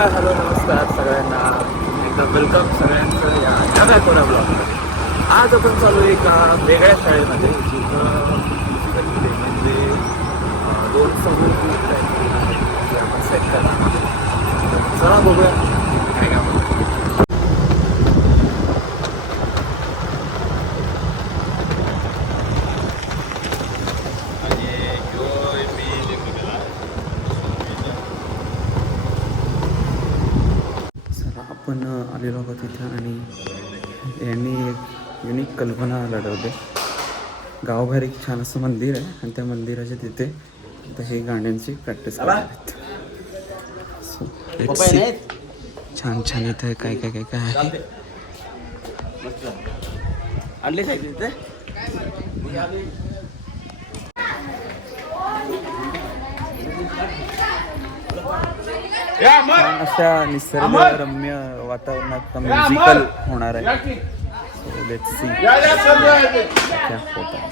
Hi hello नमस्कार सगळ्यांना एकदा वेलकम सगळ्यांचं या नव्या कोरा ब्लॉग. आज आपण चालू एका वेगळ्या शाळेमध्ये जिथं म्हणजे दोन समूह ग्रुप आहेत जे आपण सेट करणार. चला बघूया काय काय म्हणतो. आपण आलेलो आहोत तिथं आणि यांनी एक युनिक कल्पना लढवते. गावाबाहेर एक छान असं मंदिर आहे आणि त्या मंदिराच्या तिथे आता हे गाण्यांची प्रॅक्टिस करतात. छान छान इथं काय काय काय काय आहे. छान अशा निसर्गरम्य वातावरणात म्युझिकल होणार आहे. सो लेट्स सी क्या होता है.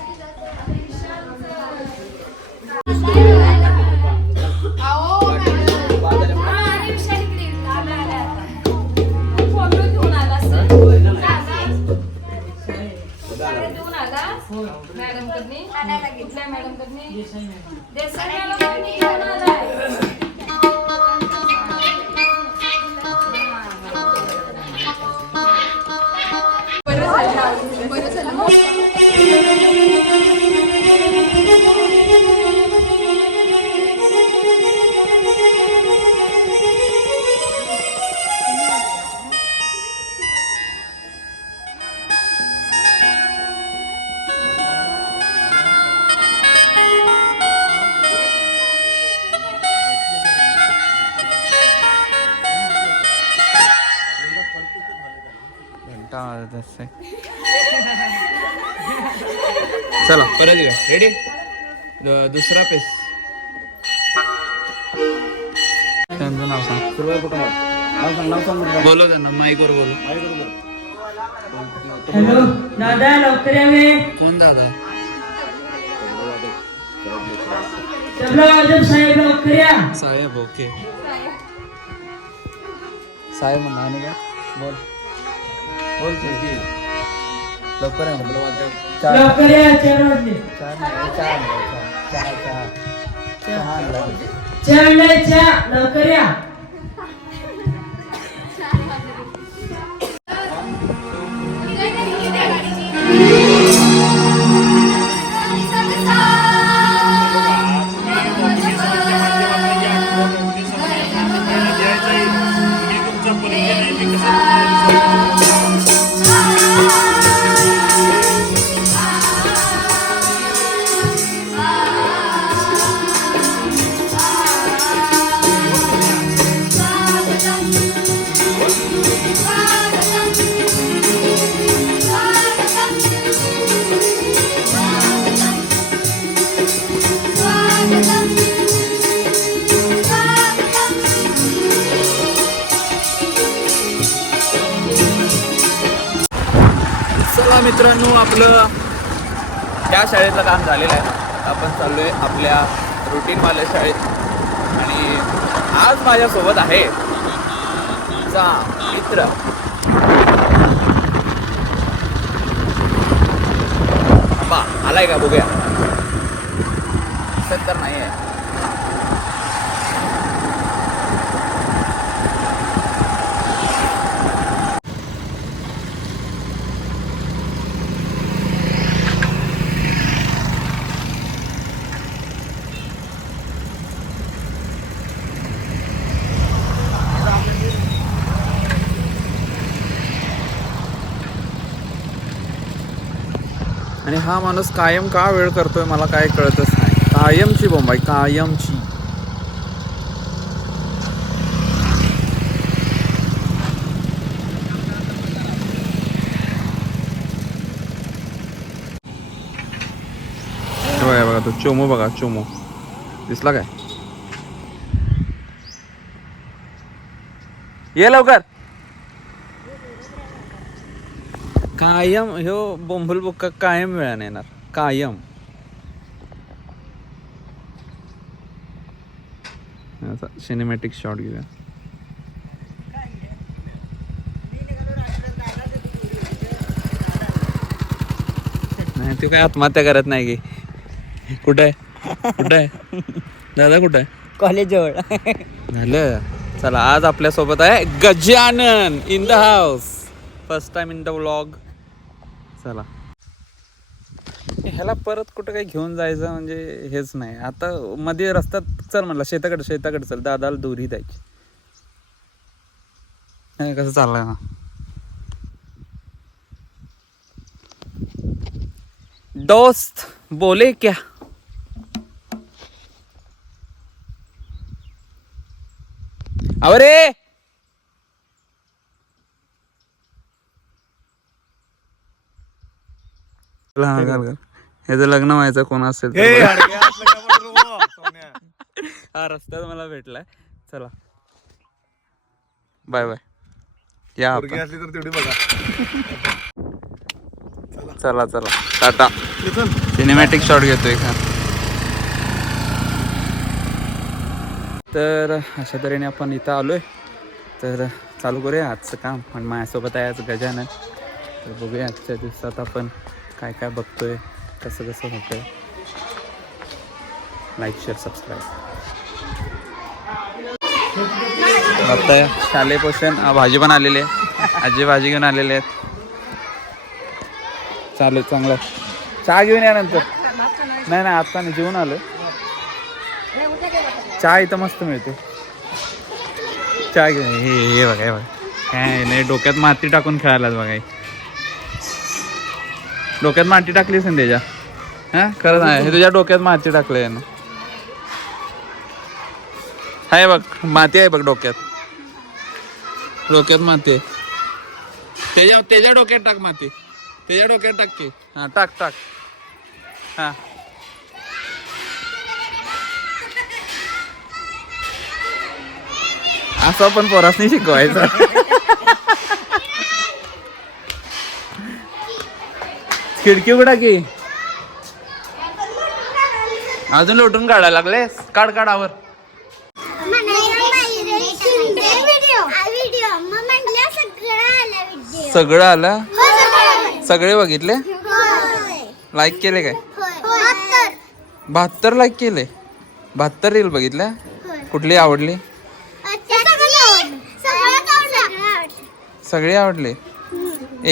मॅडम कडनी कुठल्या मॅडम कडनी देसाई मॅडम कडनी घेऊन आलाय. बरं झालं. चला परत येऊ. रेडी. दुसरा पेस. त्यांचं नाव सांग. बोलो त्यांना माईकवर बोल. हॅलो दादा लवकर यावे. कोण दादा? साहेब लवकर या. साहेब. ओके साहेब म्हणा आणि काय बोल बोल की लवकर आहे म्हटलं. लवकर या. 4 वाजले. चहा लवकर या. चला मित्रांनो, आपलं त्या शाळेतलं काम झालेलं आहे. आपण चाललो आहे आपल्या रुटीनवाल्या शाळेत आणि आज माझ्यासोबत आहे चा मित्र. बा आलाय का बघूया. तर नाही आहे. आणि हा माणूस कायम का वेळ करतोय मला काय कळतच नाही. कायमची बोंब आहे, कायमची. बघा तो चोमो बघा. चोमो दिसला काय? ये लवकर. कायम ह्यो बोंबल बुक्का कायम वेळाने येणार. कायम. सिनेमॅटिक शॉट घेऊया. तू काय आत्महत्या करत नाही की कुठं आहे दादा कुठं आहे कॉलेज जवळ झालं. चला आज आपल्या सोबत आहे Gajanan in the house. First time in the vlog. चला ह्याला परत कुठं काही घेऊन जायचं म्हणजे हेच नाही. आता मध्ये रस्त्यात चल म्हणला शेताकडे चल दादाला दोरी द्यायची. कसं चाललंय ना दोस्त बोले क्या. अरे ह्याचं लग्न व्हायचं कोण असेल तर हा रस्त्यात मला भेटलाय. चला बाय बाय या आपण. असली तर तेवढी बघा. चला टाटा. सिनेमॅटिक शॉट घेतोय का. तर अशा तऱ्हेने आपण इथं आलोय. तर चालू करूया आजचं काम. आणि माझ्यासोबत आहे आज गजानन. तर बघूया आजच्या दिवसात आपण काय काय बघतोय कसं होतंय. Like share subscribe. आता शालेय पोषण भाजी पण आलेली आहे. आजी भाजी घेऊन आलेले आहेत. चालेल चांगलं. चहा घेऊन या नंतर. नाही आता नाही जेवून आलो. चहा इथं मस्त मिळते. चहा घेऊन हे बघा काय नाही डोक्यात माती टाकून खेळायलाच बघा. डोक्यात माती टाकलीस ना त्याच्या. हा खरंच आहे हे तुझ्या डोक्यात माती टाकलंय ना. हाय बघ माती आहे बघ डोक्यात माती आहे. त्याच्या डोक्यात टाक माती. त्याच्या डोक्यात टाक की. हा टाक हा असं पण पोरासनी शिकवायचं. खिडकी उघडा की. अजून लोटून काढायला लागलेस. काढ आवर. सगळं आलं. सगळे बघितले. लाईक केले काय. 72 लाईक केले. 72 रील बघितल्या. कुठली आवडली. सगळे आवडले.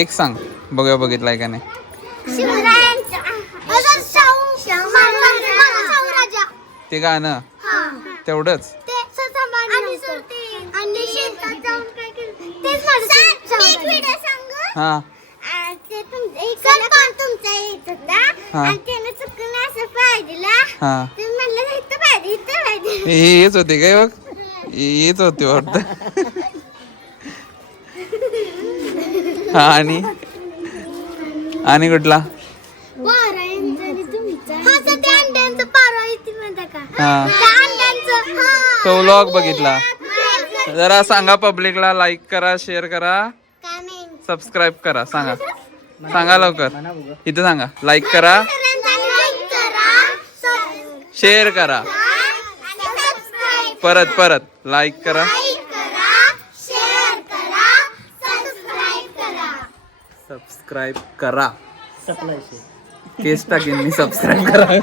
एक सांग बघूया बघितलाय का नाही. ते गाणं तेवढंच. हा हेच होते काय बघ. हेच होते वाटत. हा आणि कुठला. तो व्लॉग बघितला. जरा सांगा पब्लिकला. लाईक करा शेअर करा सबस्क्राईब करा. सांगा लवकर. इथं सांगा. लाईक करा शेअर करा. परत लाईक करा सबस्क्राईब करा. केस टाकेन मी. सबस्क्राईब करा.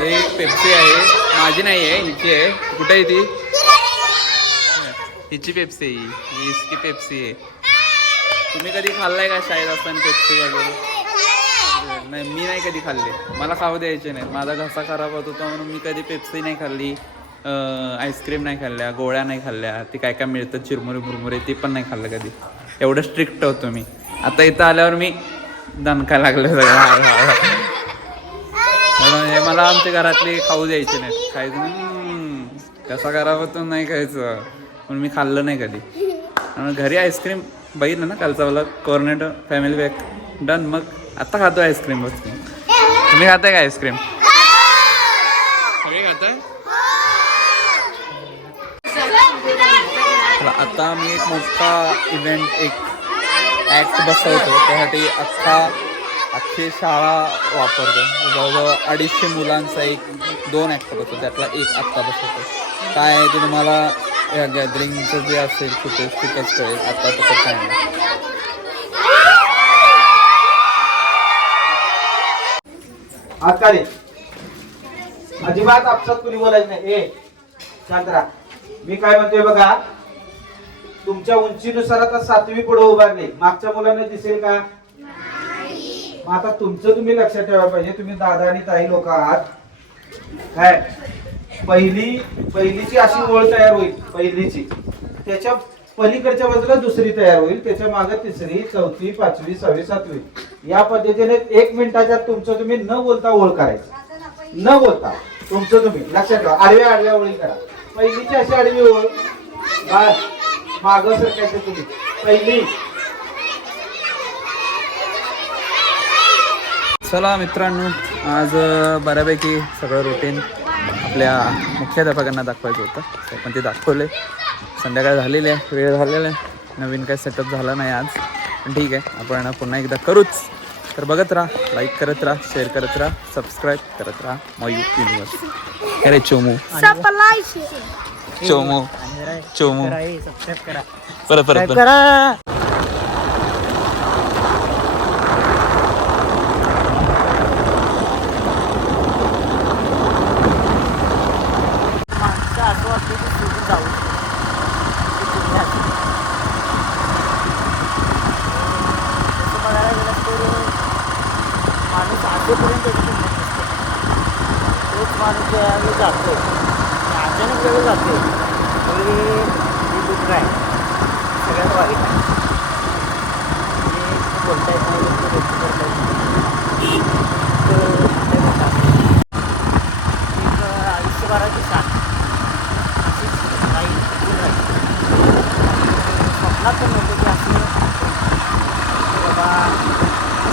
एक पेप्सी आहे. माझी नाही आहे हिची आहे. कुठे आहे ती. हिची पेप्सी आहे. ही इसकी पेप्सी आहे. तुम्ही कधी खाल्लाय का शाळेत असताना पेप्सी वगैरे. नाही मी नाही कधी खाल्ली. मला खाऊ द्यायचे नाही. माझा घसा खराब होत होता म्हणून मी कधी पेप्सी नाही खाल्ली. आईस्क्रीम नाही खाल्ल्या. गोळ्या नाही खाल्ल्या. ते काय मिळतं चिरमुरे ते पण नाही खाल्लं कधी. एवढं स्ट्रिक्ट होतो मी. आता इथं आल्यावर मी दणका लागलं सगळं. हे मला आमच्या घरातले खाऊ द्यायचे नाही. खायचं कसा खराब होतो नाही खायचं म्हणून मी खाल्लं नाही कधी. घरी आईस्क्रीम बघितलं ना कालचा मला कॉर्नेटो फॅमिली पॅक डन. मग आता खातो आईस्क्रीम. बघ तुम्ही खाताय का आईस्क्रीम. सगळे खाताय. आता मी एक मोठा इव्हेंट एक ॲक्ट बसवतो. त्यासाठी अख्खी शाळा वापरतो. जवळजवळ 250 मुलांचा 2 ॲक्ट बसतो. त्यातला एक आत्ता बसवतो. काय आहे ते तुम्हाला या गॅदरिंगचं जे असेल फुटेज तिथंच कळेल. आता तर काय नाही. आकारे अजिबात आपसात कुणी बोलायचं नाही. ए शांत राहा. मी काय म्हणतोय बघा, तुमच्या उंचीनुसार आता 7वी पुढे उभारले. मागच्या मुलांना दिसेल का? मग आता तुमचं तुम्ही लक्षात ठेवायला पाहिजे. तुम्ही दादा आणि ताई लोक आहात काय. पहिलीची अशी ओळ तयार होईल. पहिलीची त्याच्या पलीकडच्या बाजूला दुसरी तयार होईल. त्याच्या मागे तिसरी, चौथी, 5वी, 6वी, 7वी. या पद्धतीने 1 मिनिटाच्या तुमचं तुम्ही न बोलता ओळ करायचं. न बोलता तुमचं तुम्ही लक्षात ठेवा. आडव्या ओळी करा. पहिलीची अशी आडवी ओळ, मागं सरकायचं तुम्ही. पहिली. चला मित्रांनो, आज बऱ्यापैकी सगळं रुटीन आपल्या मुख्याध्यापकांना दाखवायचं होतं. पण ते दाखवले. संध्याकाळ झालेली आहे, वेळ झालेला आहे. नवीन काय सेटअप झाला नाही आज, पण ठीक आहे, आपण पुन्हा एकदा करूच. तर बघत राहा, लाईक करत राहा, शेअर करत राहा, सबस्क्राईब करत राहा मयू युनिवर्स. अरे चोमू चोमू चोमू परत परत माणूस आजपर्यंत तोच माणूस ज्यावेळी जातो, अचानक वेळ जातो, त्यावेळी ही दुःख आहे सगळ्यात वाईट आहे. म्हणजे बोलता येत नाही, व्यक्त करता येत नाही. तर आयुष्यभराची शान अशीच राहील, स्वप्नात पण नव्हतं की असं बाबा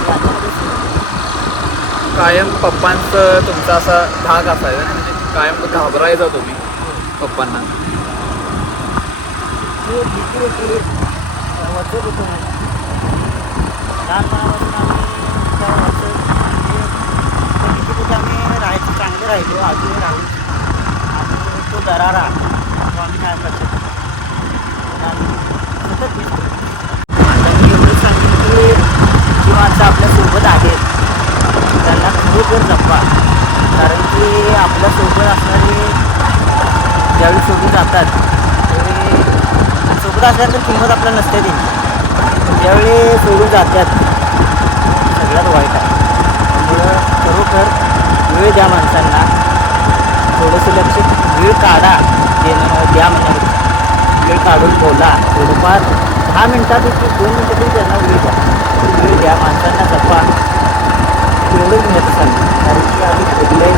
याच्यामध्ये कायम पप्पांचं तुमचा असा धाक असायचा ना, म्हणजे कायम घाबरायचा तुम्ही पप्पांना. ते भीती होती, वचक होतो. लहानपणापासून आम्ही त्या भीतीमध्ये आम्ही राहायचं, चांगले राहिलो, अजूनही राहू. आणि तो दरारा तो आम्ही काय करतो सतत दिसतो. आता मी एवढंच सांगतो की जी माणसं आपल्यासोबत आहेत त्यांना खरोखर जपा. कारण की आपल्यासोबत असणारे ज्यावेळी सोबत जातात त्यावेळी सोबत असल्यानंतर किंमत आपल्याला नसते त्यांची, पण ज्यावेळी सोडून जातात सगळ्यात वाईट आहे. त्यामुळं खरोखर वेळ द्या माणसांना, थोडंसं लक्ष वेळ काढा. द्या म्हणजे वेळ काढून बोला, थोडंफार 10 मिनिटापैकी 2 मिनिटं तरी त्यांना वेळ द्या. वेळ द्या, माणसांना जपा. एवढंच मिळत असाल, कारण की आम्ही बोलले